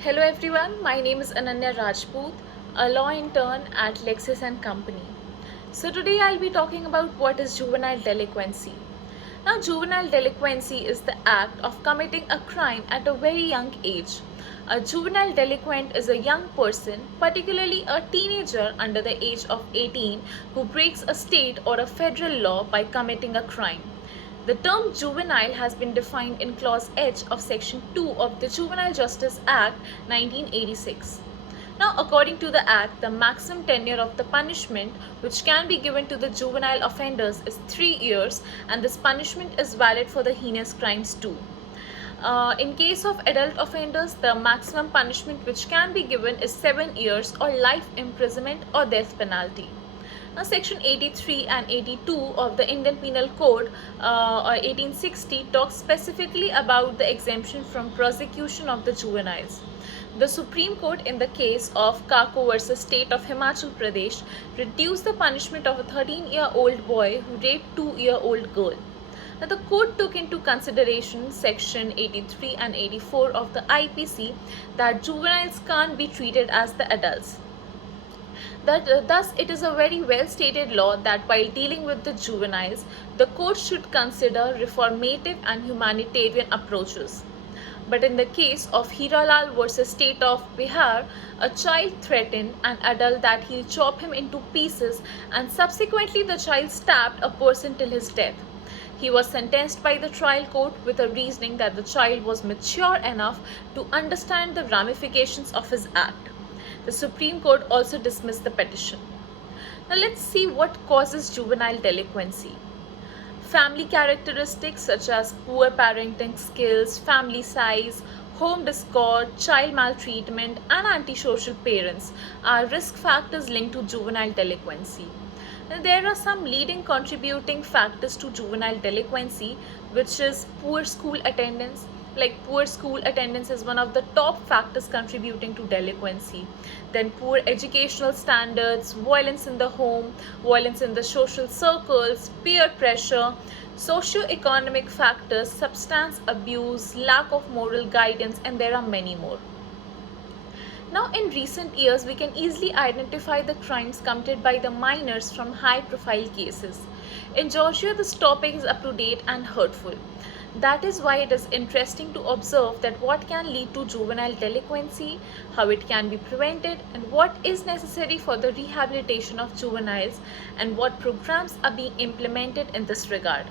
Hello everyone, my name is Ananya Rajput, a law intern at Lexis and Company. So today I'll be talking about what is juvenile delinquency. Now juvenile delinquency is the act of committing a crime at a very young age. A juvenile delinquent is a young person, particularly a teenager under the age of 18, who breaks a state or a federal law by committing a crime. The term juvenile has been defined in Clause H of Section 2 of the Juvenile Justice Act 1986. Now, according to the Act, the maximum tenure of the punishment which can be given to the juvenile offenders is 3 years, and this punishment is valid for the heinous crimes too. In case of adult offenders, the maximum punishment which can be given is 7 years or life imprisonment or death penalty. Now, Section 83 and 82 of the Indian Penal Code 1860 talks specifically about the exemption from prosecution of the juveniles. The Supreme Court in the case of Kako versus State of Himachal Pradesh reduced the punishment of a 13-year-old boy who raped 2-year-old girl. Now, the court took into consideration Section 83 and 84 of the IPC that juveniles can't be treated as the adults. Thus, it is a very well stated law that while dealing with the juveniles, the court should consider reformative and humanitarian approaches. But in the case of Hiralal versus State of Bihar, a child threatened an adult that he'll chop him into pieces, and subsequently the child stabbed a person till his death. He was sentenced by the trial court with a reasoning that the child was mature enough to understand the ramifications of his act. The Supreme Court also dismissed the petition. Now let's see what causes juvenile delinquency. Family characteristics such as poor parenting skills, family size, home discord, child maltreatment, and antisocial parents are risk factors linked to juvenile delinquency. Now, there are some leading contributing factors to juvenile delinquency, which is poor school attendance. Like poor school attendance is one of the top factors contributing to delinquency. Then poor educational standards, violence in the home, violence in the social circles, peer pressure, socio-economic factors, substance abuse, lack of moral guidance, and there are many more. Now, in recent years, we can easily identify the crimes committed by the minors from high-profile cases. In Georgia, this topic is up to date and hurtful. That is why it is interesting to observe that what can lead to juvenile delinquency, how it can be prevented, and what is necessary for the rehabilitation of juveniles, and what programs are being implemented in this regard.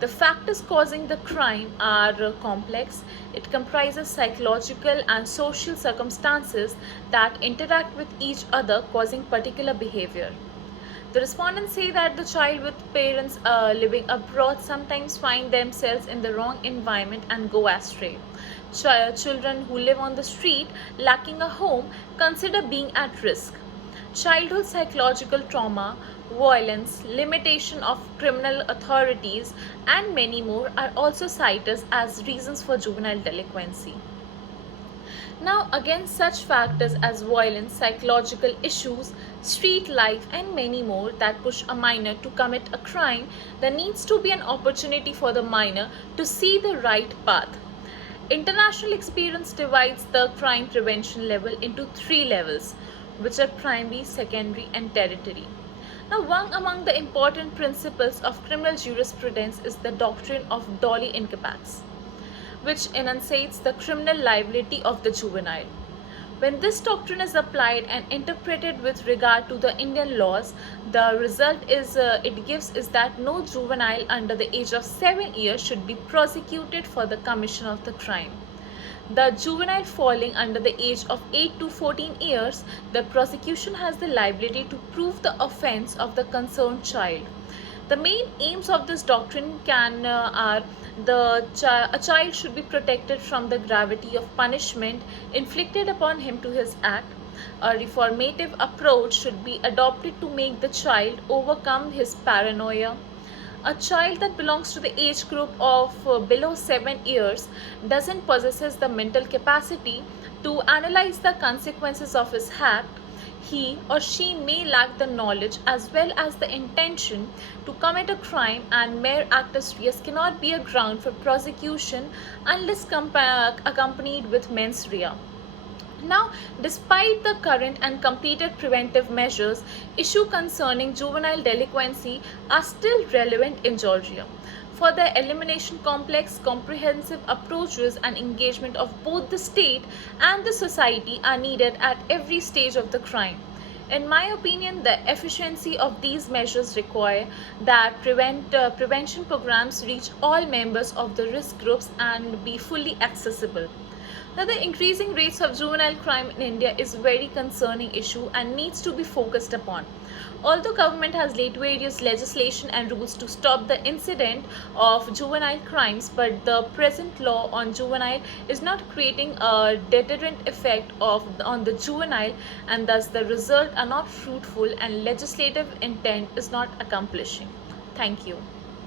The factors causing the crime are complex. It comprises psychological and social circumstances that interact with each other, causing particular behavior. The respondents say that the child with parents living abroad sometimes find themselves in the wrong environment and go astray. Children who live on the street lacking a home consider being at risk. Childhood psychological trauma, violence, limitation of criminal authorities, and many more are also cited as reasons for juvenile delinquency. Now, against such factors as violence, psychological issues, street life, and many more that push a minor to commit a crime, there needs to be an opportunity for the minor to see the right path. International experience divides the crime prevention level into 3 levels, which are primary, secondary, and tertiary. Now, one among the important principles of criminal jurisprudence is the doctrine of Dolly Incapax, which enunciates the criminal liability of the juvenile. When this doctrine is applied and interpreted with regard to the Indian laws, the result it gives is that no juvenile under the age of 7 years should be prosecuted for the commission of the crime. The juvenile falling under the age of 8 to 14 years, the prosecution has the liability to prove the offense of the concerned child. The main aims of this doctrine are a child should be protected from the gravity of punishment inflicted upon him to his act. A reformative approach should be adopted to make the child overcome his paranoia. A child that belongs to the age group of below 7 years doesn't possess the mental capacity to analyze the consequences of his act. He or she may lack the knowledge as well as the intention to commit a crime, and mere actus reus cannot be a ground for prosecution unless accompanied with mens rea. Now, despite the current and completed preventive measures, issues concerning juvenile delinquency are still relevant in Georgia. For the elimination, complex, comprehensive approaches and engagement of both the state and the society are needed at every stage of the crime. In my opinion, the efficiency of these measures require that prevention programs reach all members of the risk groups and be fully accessible. Now, the increasing rates of juvenile crime in India is a very concerning issue and needs to be focused upon. Although government has laid various legislation and rules to stop the incident of juvenile crimes, but the present law on juvenile is not creating a deterrent effect on the juvenile, and thus the result are not fruitful and legislative intent is not accomplishing. Thank you.